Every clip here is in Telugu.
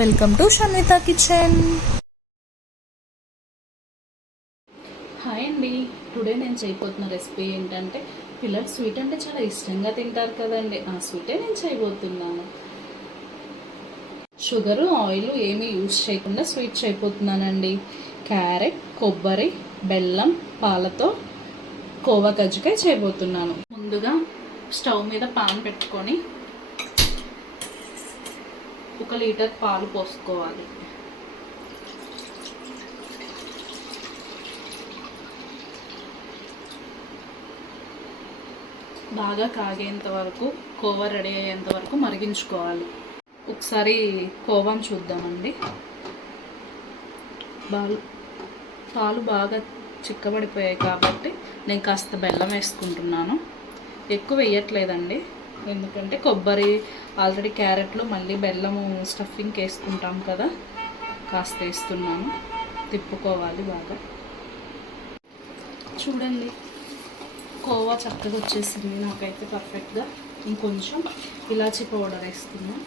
Welcome to Shanvitha kitchen. Hi అండి. టుడే నేను చేయబోతున్న రెసిపీ ఏంటంటే, పిల్లలు స్వీట్ అంటే చాలా ఇష్టంగా తింటారు కదండి. ఆ స్వీటే నేను చేయబోతున్నాను. షుగరు ఆయిల్ ఏమీ యూజ్ చేయకుండా స్వీట్ చేయబోతున్నానండి. క్యారెట్, కొబ్బరి, బెల్లం, పాలతో కోవా కజ్జికాయ చేయబోతున్నాను. ముందుగా స్టవ్ మీద పాన్ పెట్టుకొని 1 లీటర్ పాలు పోసుకోవాలి. బాగా కాగేంత వరకు, కోవా రెడీ అయ్యేంత వరకు మరిగించుకోవాలి. ఒకసారి కోవాను చూద్దామండి. పాలు బాగా చిక్కబడిపోయాయి కాబట్టి నేను కాస్త బెల్లం వేసుకుంటున్నాను. ఎక్కువ వేయట్లేదండి, ఎందుకంటే కొబ్బరి ఆల్రెడీ క్యారెట్లు మళ్ళీ బెల్లము స్టఫింగ్కి వేసుకుంటాం కదా, కాస్త వేస్తున్నాను. తిప్పుకోవాలి బాగా. చూడండి, కోవా చక్కగా వచ్చేసింది నాకైతే పర్ఫెక్ట్గా. ఇంకొంచెం ఇలాచీ పౌడర్ వేసుకున్నాం.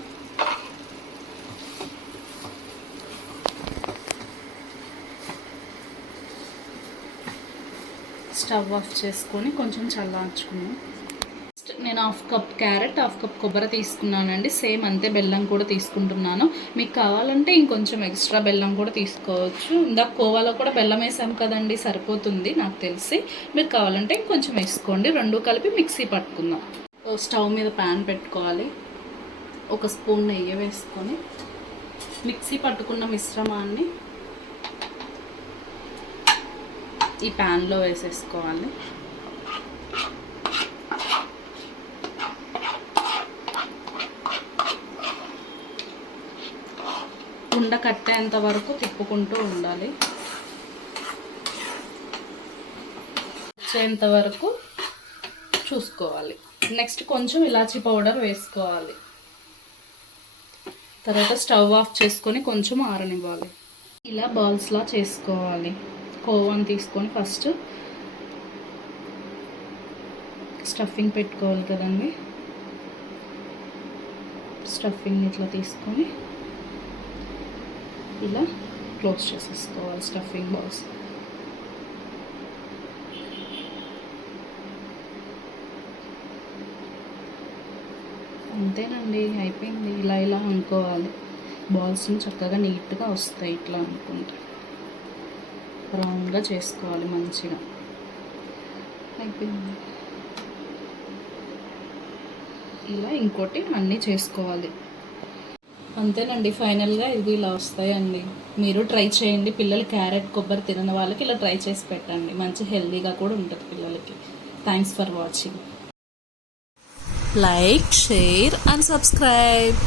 స్టవ్ ఆఫ్ చేసుకొని కొంచెం చల్లార్చుకున్నాం. నేను 1/2 కప్ క్యారెట్, 1/2 కప్ కొబ్బరి తీసుకున్నానండి. సేమ్ అంతే బెల్లం కూడా తీసుకుంటున్నాను. మీకు కావాలంటే ఇంకొంచెం ఎక్స్ట్రా బెల్లం కూడా తీసుకోవచ్చు. ఇందాక కోవాలో కూడా బెల్లం వేసాం కదండి, సరిపోతుంది నాకు తెలిసి. మీరు కావాలంటే ఇంకొంచెం వేసుకోండి. రెండు కలిపి మిక్సీ పట్టుకుందాం. స్టవ్ మీద ప్యాన్ పెట్టుకోవాలి. 1 స్పూన్ నెయ్యి వేసుకొని మిక్సీ పట్టుకున్న మిశ్రమాన్ని ఈ ప్యాన్లో వేసేసుకోవాలి. ఉండ కట్టేంత వరకు తిప్పుకుంటూ ఉండాలి. వచ్చేంత వరకు చూసుకోవాలి. నెక్స్ట్ కొంచెం ఇలాచీ పౌడర్ వేసుకోవాలి. తర్వాత స్టవ్ ఆఫ్ చేసుకొని కొంచెం ఆరనివ్వాలి. ఇలా బాల్స్లా చేసుకోవాలి. కోవాని తీసుకొని ఫస్ట్ స్టఫింగ్ పెట్టుకోవాలి కదండి. స్టఫింగ్ ఇట్లా తీసుకొని ఇలా క్లోజ్ చేసేసుకోవాలి స్టఫింగ్ బాల్స్. అంతేనండి, అయిపోయింది. ఇలా ఇలా అనుకోవాలి. బాల్స్ని చక్కగా నీట్గా వస్తాయి ఇట్లా అనుకుంటే. రౌండ్గా చేసుకోవాలి మంచిగా. అయిపోయింది. ఇలా ఇంకోటి అన్నీ చేసుకోవాలి. అంతేనండి, ఫైనల్గా ఇది ఇలా వస్తాయండి. మీరు ట్రై చేయండి. పిల్లలు క్యారెట్, కొబ్బరి తినని వాళ్ళకి ఇలా ట్రై చేసి పెట్టండి. మంచి హెల్తీగా కూడా ఉంటుంది పిల్లలకి. Thanks for watching. Like, share and subscribe.